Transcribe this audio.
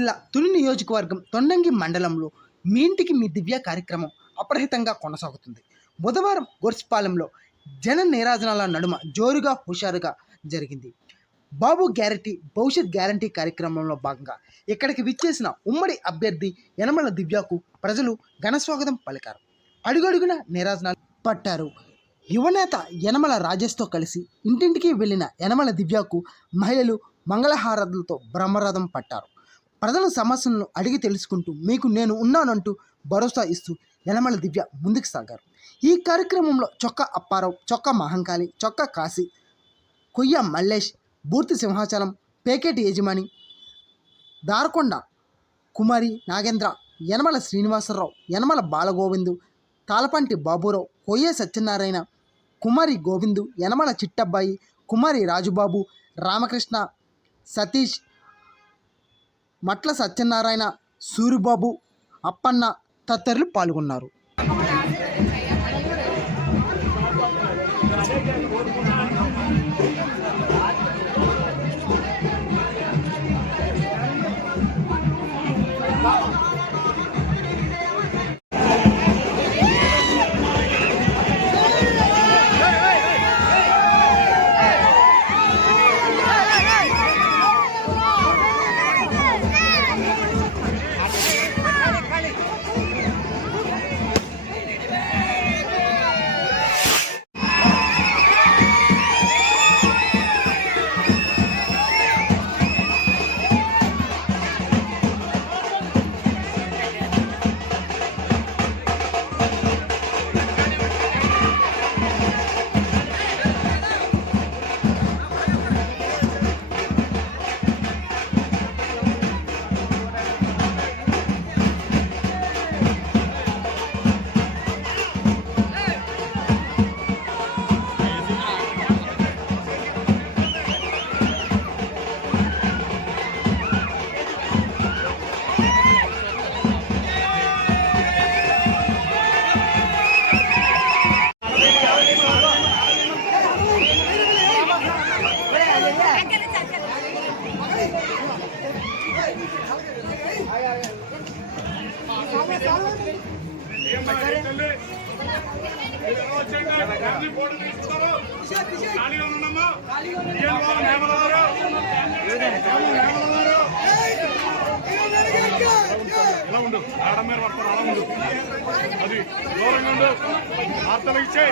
జిల్లా తుని నియోజకవర్గం తొండంగి మండలంలో మీ ఇంటికి మీ దివ్య కార్యక్రమం అప్రహితంగా కొనసాగుతుంది. బుధవారం గొర్సిపాలెంలో జన నీరాజనాల నడుమ జోరుగా హుషారుగా జరిగింది. బాబు గ్యారంటీ భవిష్యత్ గ్యారంటీ కార్యక్రమంలో భాగంగా ఇక్కడికి విచ్చేసిన ఉమ్మడి అభ్యర్థి యనమల దివ్యకు ప్రజలు ఘనస్వాగతం పలికారు. అడుగడుగున నీరాజనాలు పట్టారు. యువనేత యనమల రాజేష్తో కలిసి ఇంటింటికి వెళ్లిన యనమల దివ్యకు మహిళలు మంగళహారతులతో బ్రహ్మరథం పట్టారు. ప్రజల సమస్యలను అడిగి తెలుసుకుంటూ మీకు నేను ఉన్నానంటూ భరోసా ఇస్తూ యనమల దివ్య ముందుకు సాగారు. ఈ కార్యక్రమంలో చొక్కా అప్పారావు, చొక్కా మహంకాళి, చొక్కా కాశీ, కొయ్య మల్లేష్, బూర్తి సింహాచలం, పేకేటి యజమాని, దారకొండ కుమారి నాగేంద్ర, యనమల శ్రీనివాసరావు, యనమల బాలగోవిందు, తాళపంటి బాబురావు, కొయ్య సత్యనారాయణ, కుమారి గోవిందు, యనమల చిట్టబ్బాయి, కుమారి రాజుబాబు, రామకృష్ణ, సతీష్, మట్ల సత్యనారాయణ, సూరిబాబు, అప్పన్న తదితరులు పాల్గొన్నారు. అది దూరంగా వార్తలు ఇచ్చే